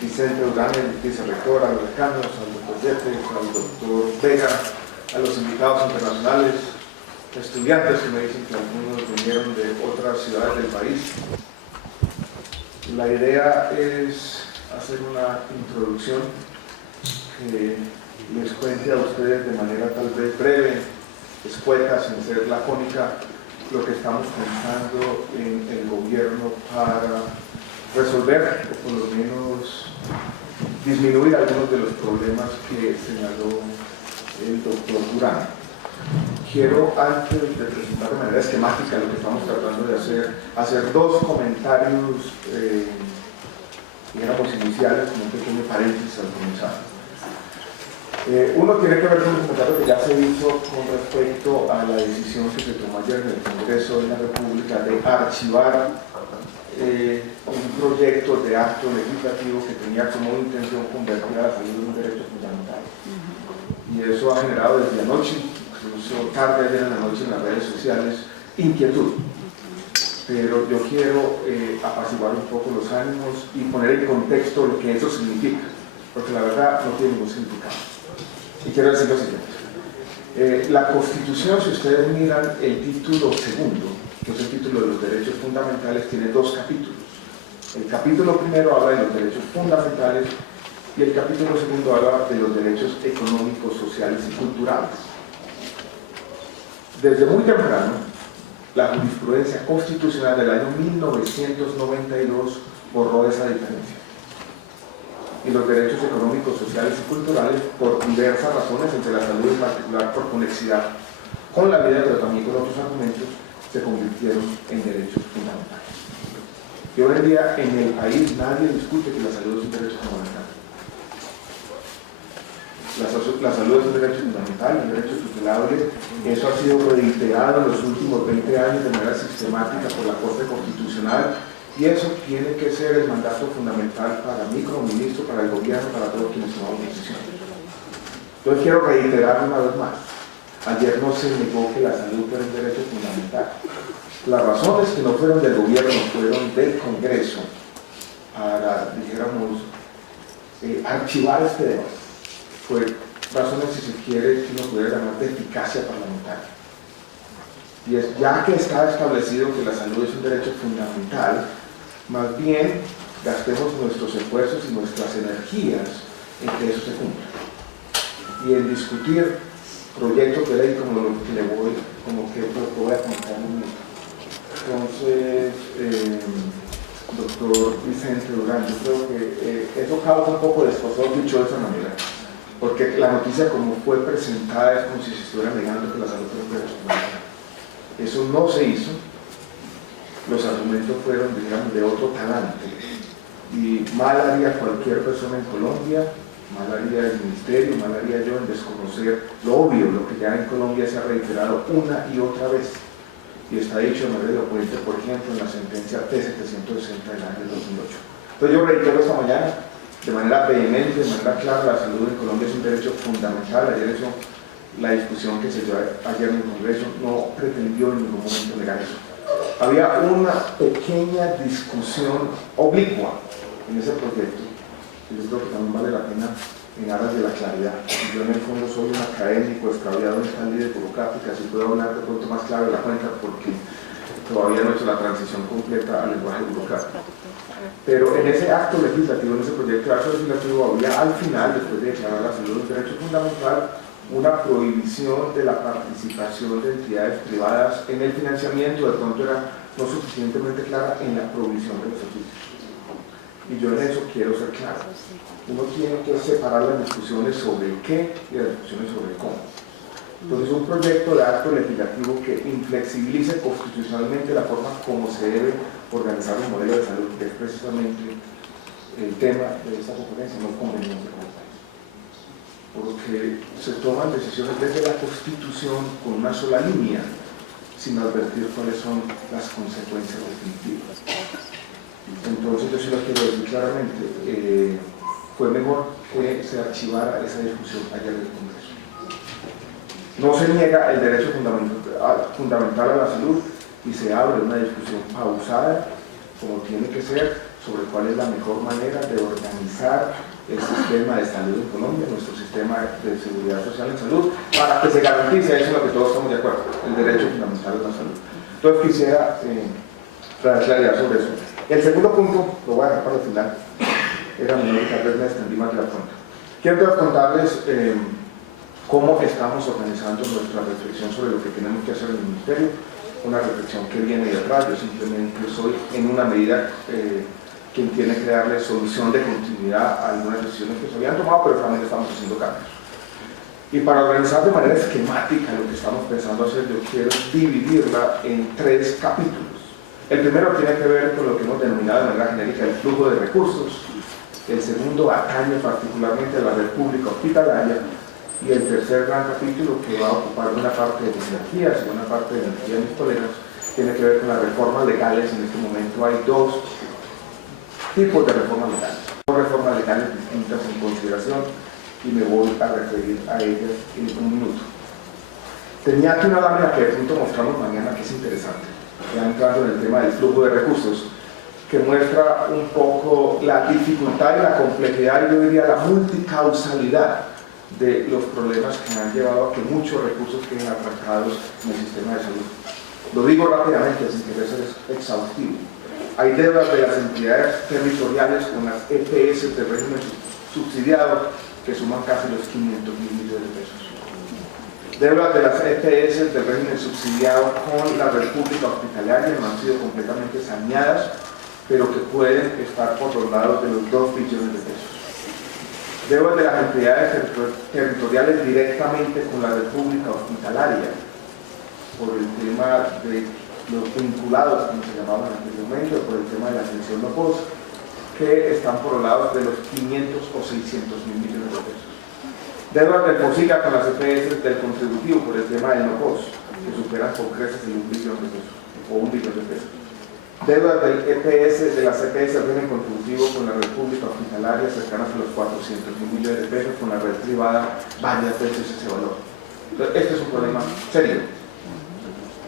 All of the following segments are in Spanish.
Vicente Durán, el vicerrector, a los decanos, al doctor Yepes, al doctor Vega, a los invitados internacionales, estudiantes que me dicen que algunos vinieron de otras ciudades del país. La idea es hacer una introducción que les cuente a ustedes de manera tal vez breve, escueta, sin ser lacónica, lo que estamos pensando en el gobierno para resolver, o por lo menos disminuir algunos de los problemas que señaló el doctor Durán. Quiero, antes de presentar de manera esquemática lo que estamos tratando de hacer dos comentarios, digamos, iniciales, como un pequeño paréntesis al comenzar. Uno tiene que ver con un comentario que ya se hizo con respecto a la decisión que se tomó ayer en el Congreso de la República de archivar un proyecto de acto legislativo que tenía como intención convertir a la salud en un derecho fundamental. Y eso ha generado desde anoche, incluso tarde ayer en la noche en las redes sociales, inquietud. Pero yo quiero apaciguar un poco los ánimos y poner en contexto lo que eso significa, porque la verdad no tiene ningún significado. Y quiero decir lo siguiente. La Constitución, si ustedes miran el título segundo, que es el título de los derechos fundamentales, tiene dos capítulos. El capítulo primero habla de los derechos fundamentales y el capítulo segundo habla de los derechos económicos, sociales y culturales. Desde muy temprano, la jurisprudencia constitucional del año 1992 borró esa diferencia. Y los derechos económicos, sociales y culturales, por diversas razones, entre la salud en particular por conexidad con la vida, pero también con otros argumentos, se convirtieron en derechos fundamentales. Y hoy en día en el país nadie discute que la salud es un derecho fundamental. La salud es un derecho fundamental, un derecho tutelable. Eso ha sido reiterado en los últimos 20 años de manera sistemática por la Corte Constitucional. Y eso tiene que ser el mandato fundamental para mí como ministro, para el gobierno, para todos quienes tomamos decisiones. Entonces quiero reiterar una vez más, ayer no se negó que la salud era un derecho fundamental. Las razones que no fueron del gobierno, fueron del Congreso para, dijéramos, archivar este debate. Fue razones, si se quiere, que uno pudiera llamar de eficacia parlamentaria. Y es, ya que está establecido que la salud es un derecho fundamental, más bien gastemos nuestros esfuerzos y nuestras energías en que eso se cumpla. Y en discutir proyectos de ley como lo que le voy a contar un minuto. Entonces, doctor Vicente Durán, yo creo que eso causa un poco de escozor dicho de esa manera, porque la noticia como fue presentada es como si se estuviera negando que la salud es un derecho fundamental. Eso no se hizo. Los argumentos fueron, digamos, de otro talante, y mal haría cualquier persona en Colombia, mal haría el ministerio, mal haría yo en desconocer lo obvio, lo que ya en Colombia se ha reiterado una y otra vez, y está dicho de manera elocuente, por ejemplo, en la sentencia T-760 del año 2008. Entonces yo reitero esta mañana, de manera vehemente, de manera clara, la salud en Colombia es un derecho fundamental. Ayer eso, la discusión que se dio ayer en el Congreso no pretendió en ningún momento negar eso. Había una pequeña discusión oblicua en ese proyecto, y yo creo que también vale la pena en aras de la claridad. Yo en el fondo soy un académico extraviado en esta ley de burocrática, si puedo hablar de pronto más claro de la cuenta, porque todavía no he hecho la transición completa al lenguaje burocrático. Pero en ese acto legislativo, en ese proyecto de acto legislativo, había al final, después de declarar la salud un derecho fundamental, una prohibición de la participación de entidades privadas en el financiamiento. De pronto era no suficientemente clara en la provisión de los servicios. Y yo en eso quiero ser claro. Uno tiene que separar las discusiones sobre el qué y las discusiones sobre el cómo. Entonces, un proyecto de acto legislativo que inflexibilice constitucionalmente la forma como se debe organizar un modelo de salud, que es precisamente el tema de esta conferencia, no conveniente con el país. Porque se toman decisiones desde la Constitución con una sola línea, sin advertir cuáles son las consecuencias definitivas. Entonces yo sí lo quiero decir claramente, fue mejor que se archivara esa discusión ayer en el Congreso. No se niega el derecho fundamental a la salud y se abre una discusión pausada, como tiene que ser, sobre cuál es la mejor manera de organizar el sistema de salud en Colombia, nuestro sistema de seguridad social en salud, para que se garantice, eso es lo que todos estamos de acuerdo, el derecho fundamental de la salud. Entonces quisiera dar claridad sobre eso. El segundo punto, lo voy a dejar para el final, era menor y tal vez me extendí más de la cuenta. Quiero entonces contarles cómo estamos organizando nuestra reflexión sobre lo que tenemos que hacer en el Ministerio, una reflexión que viene de atrás. Yo simplemente soy en una medida quien tiene que darle solución de continuidad a algunas decisiones que se habían tomado, pero también estamos haciendo cambios. Y para organizar de manera esquemática lo que estamos pensando hacer, yo quiero dividirla en 3 capítulos. El primero tiene que ver con lo que hemos denominado de manera genérica el flujo de recursos. El segundo atañe particularmente a la red pública hospitalaria. Y el tercer gran capítulo, que va a ocupar una parte de mis energías y una parte de la energía de mis colegas, tiene que ver con las reformas legales. En este momento hay 2 tipos de reformas legales. 2 reformas legales distintas en consideración y me voy a referir a ellas en un minuto. Tenía aquí una lámina que de pronto mostramos mañana que es interesante, ya entrando en el tema del flujo de recursos, que muestra un poco la dificultad y la complejidad, y yo diría la multicausalidad de los problemas que han llevado a que muchos recursos queden atracados en el sistema de salud. Lo digo rápidamente, sin querer ser exhaustivo. Hay deudas de las entidades territoriales con las EPS de régimen subsidiado que suman casi los 500.000 millones de pesos. Deudas de las EPS del régimen subsidiado con la red pública hospitalaria no han sido completamente saneadas, pero que pueden estar por los lados de los 2 billones de pesos. Deudas de las entidades territoriales directamente con la red pública hospitalaria, por el tema de los vinculados, como se llamaban anteriormente, o por el tema de la atención no post, que están por los lados de los 500 o 600.000 millones de pesos. Deudas del FOSICA con las EPS del contributivo por el tema del no post, que superan con creces el 1 billón de pesos, o 1 billón de pesos. Deudas del EPS, de las EPS del régimen contributivo con la red pública hospitalaria cercanas a los 400.000 millones de pesos, con la red privada varias veces ese valor. Entonces, este es un problema serio,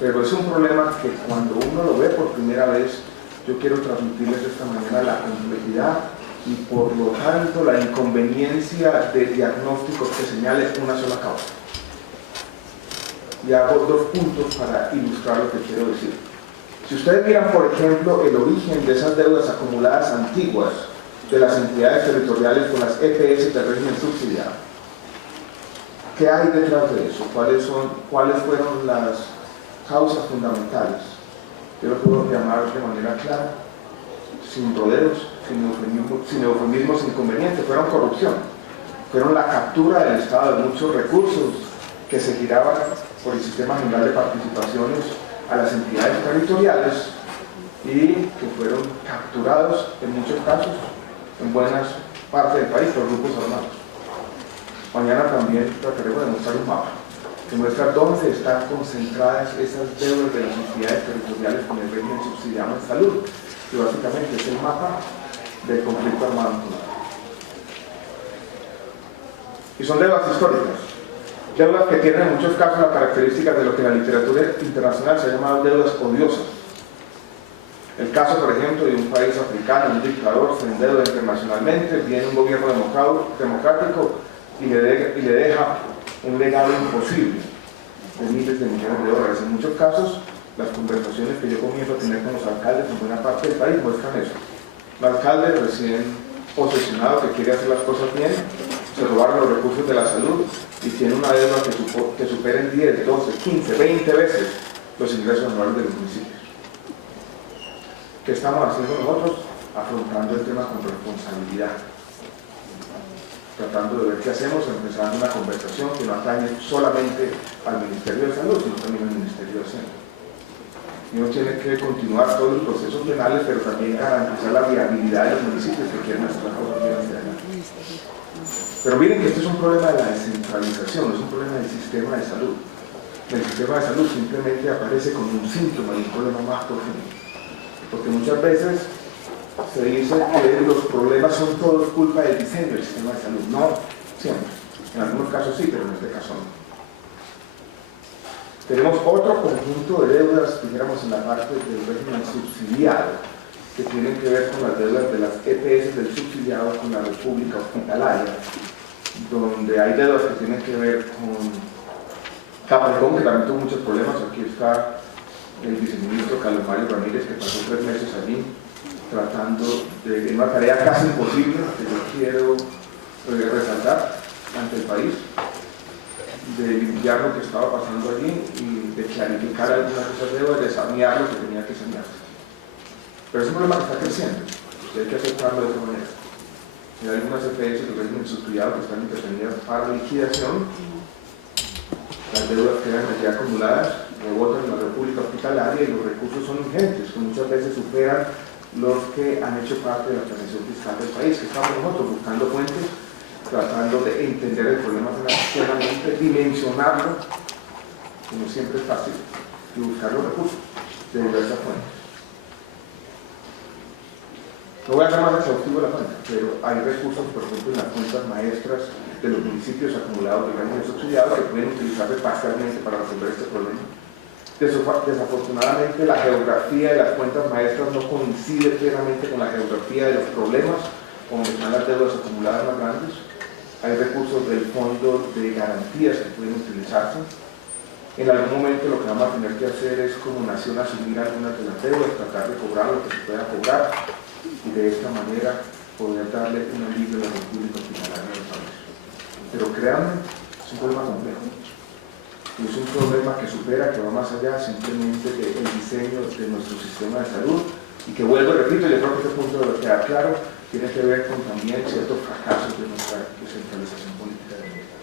pero es un problema que cuando uno lo ve por primera vez, yo quiero transmitirles esta mañana la complejidad y por lo tanto la inconveniencia de diagnósticos que señalen una sola causa. Y hago 2 puntos para ilustrar lo que quiero decir. Si ustedes miran, por ejemplo, el origen de esas deudas acumuladas antiguas de las entidades territoriales con las EPS del régimen subsidiado, ¿qué hay detrás de eso? ¿Cuáles fueron las causas fundamentales? Yo lo puedo llamar de manera clara, sin rodeos, sin eufemismos inconvenientes. Fueron corrupción, fueron la captura del Estado de muchos recursos que se giraban por el Sistema General de Participaciones a las entidades territoriales y que fueron capturados en muchos casos, en buenas partes del país, por grupos armados. Mañana también trataremos de mostrar un mapa que muestra dónde están concentradas esas deudas de las entidades territoriales con el régimen subsidiado en salud, que básicamente es el mapa del conflicto armado en Colombia. Y son deudas históricas. Deudas que tienen en muchos casos las características de lo que en la literatura internacional se ha llamado deudas odiosas. El caso, por ejemplo, de un país africano, un dictador se endeuda internacionalmente, viene un gobierno democrático y le deja un legado imposible de miles de millones de dólares. En muchos casos, las conversaciones que yo comienzo a tener con los alcaldes en buena parte del país muestran eso. Un alcalde recién posesionado que quiere hacer las cosas bien, se robaron los recursos de la salud y tiene una deuda que superen 10, 12, 15, 20 veces los ingresos anuales de los municipios. ¿Qué estamos haciendo nosotros? Afrontando el tema con responsabilidad, tratando de ver qué hacemos, empezando una conversación que no atañe solamente al Ministerio de Salud, sino también al Ministerio de Hacienda. Y uno tiene que continuar todos los procesos penales, pero también garantizar la viabilidad de los municipios que quieren hacer las cosas bien hacia adelante. Pero miren que este es un problema de la descentralización, no es un problema del sistema de salud. El sistema de salud simplemente aparece como un síntoma de un problema más profundo. Porque muchas veces se dice que los problemas son todos culpa del diseño del sistema de salud. No, siempre. En algunos casos sí, pero en este caso no. Tenemos otro conjunto de deudas, dijéramos, en la parte del régimen subsidiado, que tienen que ver con las deudas de las EPS del subsidiado con la República Hospitalaria, donde hay deudas que tienen que ver con Caprecom, que también tuvo muchos problemas. Aquí está el viceministro Carlos Mario Ramírez, que pasó 3 meses allí tratando de una tarea casi imposible, que yo quiero resaltar ante el país, de limpiar lo que estaba pasando allí y de clarificar algunas de esas deudas, de sanear lo que tenía que sanearse. Pero es un problema que está creciendo y hay que aceptarlo de esa manera. Hay algunas EPS del régimen subsidiado que están intervenidas para liquidación, las deudas quedan allí acumuladas, rebotan en la República Hospitalaria y los recursos son ingentes, que muchas veces superan los que han hecho parte de la planeación fiscal del país, que estamos nosotros buscando fuentes, tratando de entender el problema financieramente, dimensionarlo, como siempre es fácil, y buscar los recursos de diversas fuentes. No voy a hacer más exhaustivo la cuenta, pero hay recursos, por ejemplo, en las cuentas maestras de los municipios acumulados del régimen subsidiado que pueden utilizarse parcialmente para resolver este problema. Desafortunadamente, la geografía de las cuentas maestras no coincide plenamente con la geografía de los problemas, donde están las deudas acumuladas más grandes. Hay recursos del fondo de garantías que pueden utilizarse. En algún momento lo que vamos a tener que hacer es, como nación, asumir algunas de las deudas, tratar de cobrar lo que se pueda cobrar y de esta manera poder darle un alivio a la República Hospitalaria del país. Pero créanme, es un problema complejo. Y es un problema que supera, que va más allá simplemente del diseño de nuestro sistema de salud y que, vuelvo y repito, yo creo que este punto debe quedar claro, tiene que ver con también ciertos fracasos de nuestra descentralización política de bienestar.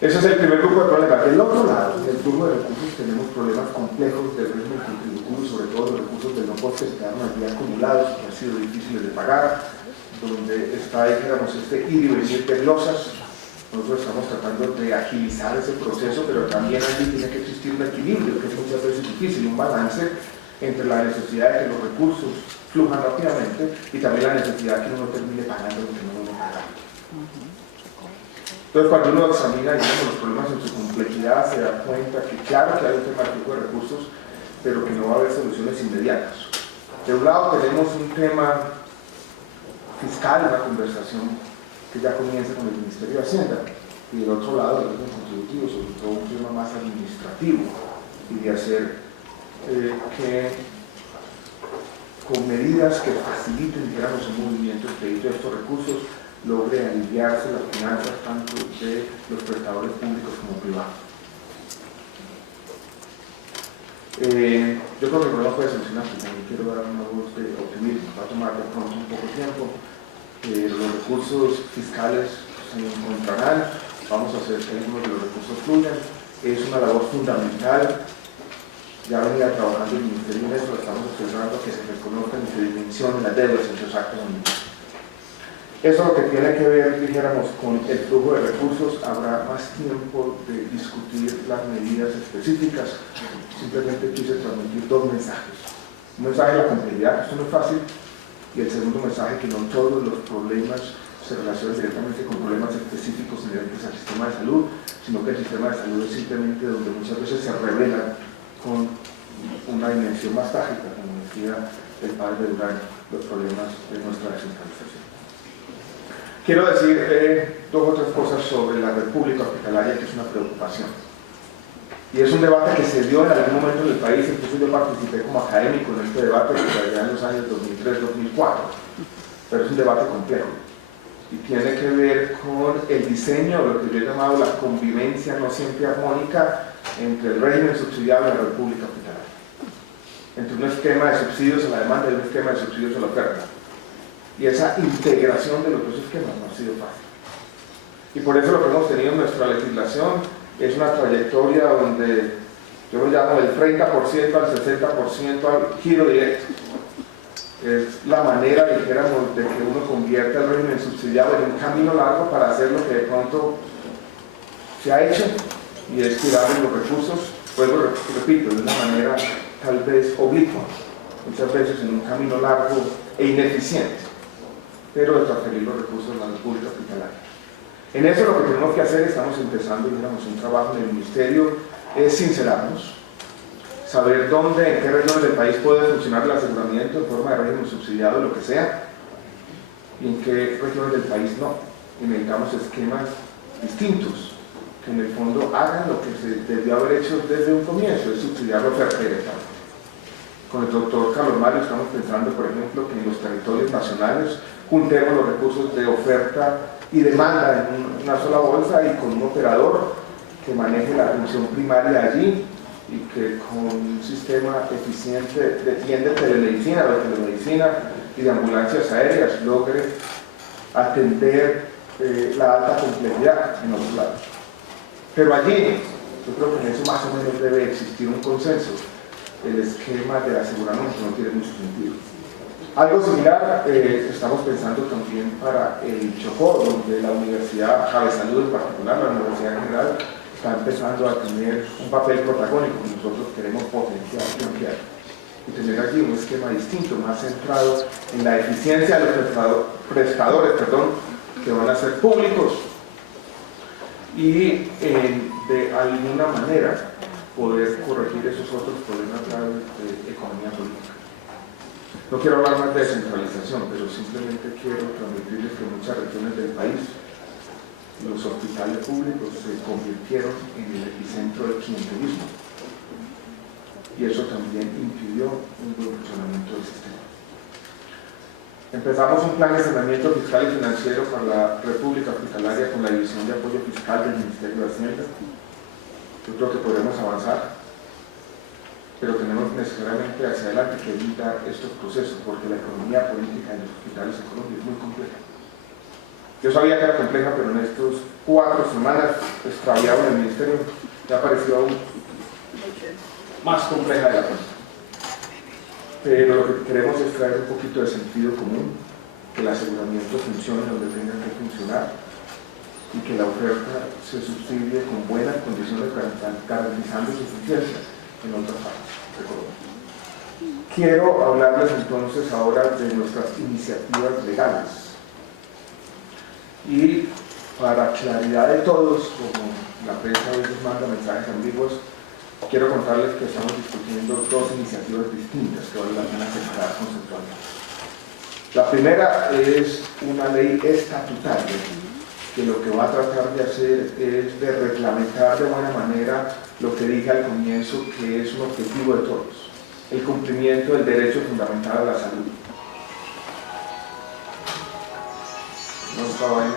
Ese es el primer grupo de problemas. Del otro lado, en el flujo de recursos, tenemos problemas complejos del régimen contributivo, sobre todo los recursos del no-coste que se quedaron allí acumulados, que han sido difíciles de pagar, donde está, dijéramos, este ir y venir de glosas. Nosotros estamos tratando de agilizar ese proceso, pero también allí tiene que existir un equilibrio, que es muchas veces difícil, un balance entre la necesidad de que los recursos flujan rápidamente y también la necesidad de que uno termine pagando lo que no uno paga. Entonces, cuando uno examina, digamos, los problemas en su complejidad, se da cuenta que claro que hay un tema de recursos, pero que no va a haber soluciones inmediatas. De un lado tenemos un tema fiscal, una conversación que ya comienza con el Ministerio de Hacienda, y del otro lado el régimen contributivo, sobre todo un tema más administrativo, y de hacer que con medidas que faciliten, digamos, el movimiento de estos recursos, logre aliviarse las finanzas tanto de los prestadores públicos como privados. Yo creo que el problema puede solucionarse, también quiero dar una voz de optimismo, va a tomar de pronto un poco de tiempo, los recursos fiscales se encontrarán, vamos a hacer que algunos de los recursos fluyan, es una labor fundamental. Ya venía trabajando el Ministerio en eso, estamos observando que se reconozcan y se dimensionen las deudas en sus actos administrativos. Eso es lo que tiene que ver, dijéramos, con el flujo de recursos. Habrá más tiempo de discutir las medidas específicas. Simplemente quise transmitir 2 mensajes. Un mensaje de la complejidad, que esto no es fácil, y el segundo mensaje, que no todos los problemas se relacionan directamente con problemas específicos inherentes al sistema de salud, sino que el sistema de salud es simplemente donde muchas veces se revelan con una dimensión más trágica, como decía el padre Durán, los problemas de nuestra descentralización. Quiero decir 2 o 3 cosas sobre la República Hospitalaria, que es una preocupación. Y es un debate que se dio en algún momento en el país, incluso yo participé como académico en este debate, por allá en los años 2003-2004, pero es un debate complejo. Y tiene que ver con el diseño, lo que yo he llamado la convivencia no siempre armónica entre el régimen subsidiado y la República Hospitalaria. Entre un esquema de subsidios a la demanda y un esquema de subsidios a la oferta. Y esa integración de los 2 esquemas no ha sido fácil. Y por eso lo que hemos tenido en nuestra legislación es una trayectoria donde yo lo llamo del 30% al 60% al giro directo. Es la manera, dijéramos, de que uno convierta el régimen subsidiado en un camino largo para hacer lo que de pronto se ha hecho, y es cuidar los recursos, vuelvo repito, de una manera tal vez oblicua, muchas veces en un camino largo e ineficiente, pero de transferir los recursos a la República Hospitalaria. En eso lo que tenemos que hacer, estamos empezando, digamos, un trabajo en el Ministerio, es sincerarnos saber dónde, en qué regiones del país puede funcionar el aseguramiento en forma de régimen subsidiado, lo que sea, y en qué regiones del país no. Y necesitamos esquemas distintos, que en el fondo hagan lo que se debió haber hecho desde un comienzo, es subsidiar la oferta directamente. Con el doctor Carlos Mario estamos pensando, por ejemplo, que en los territorios nacionales juntemos los recursos de oferta y demanda en una sola bolsa y con un operador que maneje la atención primaria allí y que con un sistema eficiente de telemedicina o de telemedicina y de ambulancias aéreas logre atender la alta complejidad en otros lados. Pero allí, yo creo que en eso más o menos debe existir un consenso. El esquema del aseguramiento no tiene mucho sentido. Algo similar estamos pensando también para el Chocó, donde la Universidad Javes Salud en particular, la Universidad General, está empezando a tener un papel protagónico que nosotros queremos potenciar y ampliar. Y tener aquí un esquema distinto, más centrado en la eficiencia de los prestadores, que van a ser públicos y de alguna manera poder corregir esos otros problemas graves de economía política. No quiero hablar más de descentralización, pero simplemente quiero transmitirles que en muchas regiones del país los hospitales públicos se convirtieron en el epicentro del clientelismo y eso también impidió un buen funcionamiento del sistema. Empezamos un plan de saneamiento fiscal y financiero para la República Hospitalaria con la División de Apoyo Fiscal del Ministerio de Hacienda. Yo creo que podremos avanzar, pero tenemos necesariamente hacia adelante que evitar estos procesos, porque la economía política en los hospitales en Colombia es muy compleja. Yo sabía que era compleja, pero en estas 4 semanas extraviado en el ministerio me ha parecido aún más compleja de la cuenta. Pero lo que queremos es traer un poquito de sentido común, que el aseguramiento funcione donde tenga que funcionar y que la oferta se subsidie con buenas condiciones garantizando su eficiencia en otras partes de Colombia. Quiero hablarles entonces ahora de nuestras iniciativas legales. Y para claridad de todos, como la prensa a veces manda mensajes ambiguos, quiero contarles que estamos discutiendo 2 iniciativas distintas que vale la pena separar conceptualmente. La primera es una ley estatutaria que lo que va a tratar de hacer es de reglamentar de buena manera lo que dije al comienzo, que es un objetivo de todos, el cumplimiento del derecho fundamental a la salud. No estaba ahí.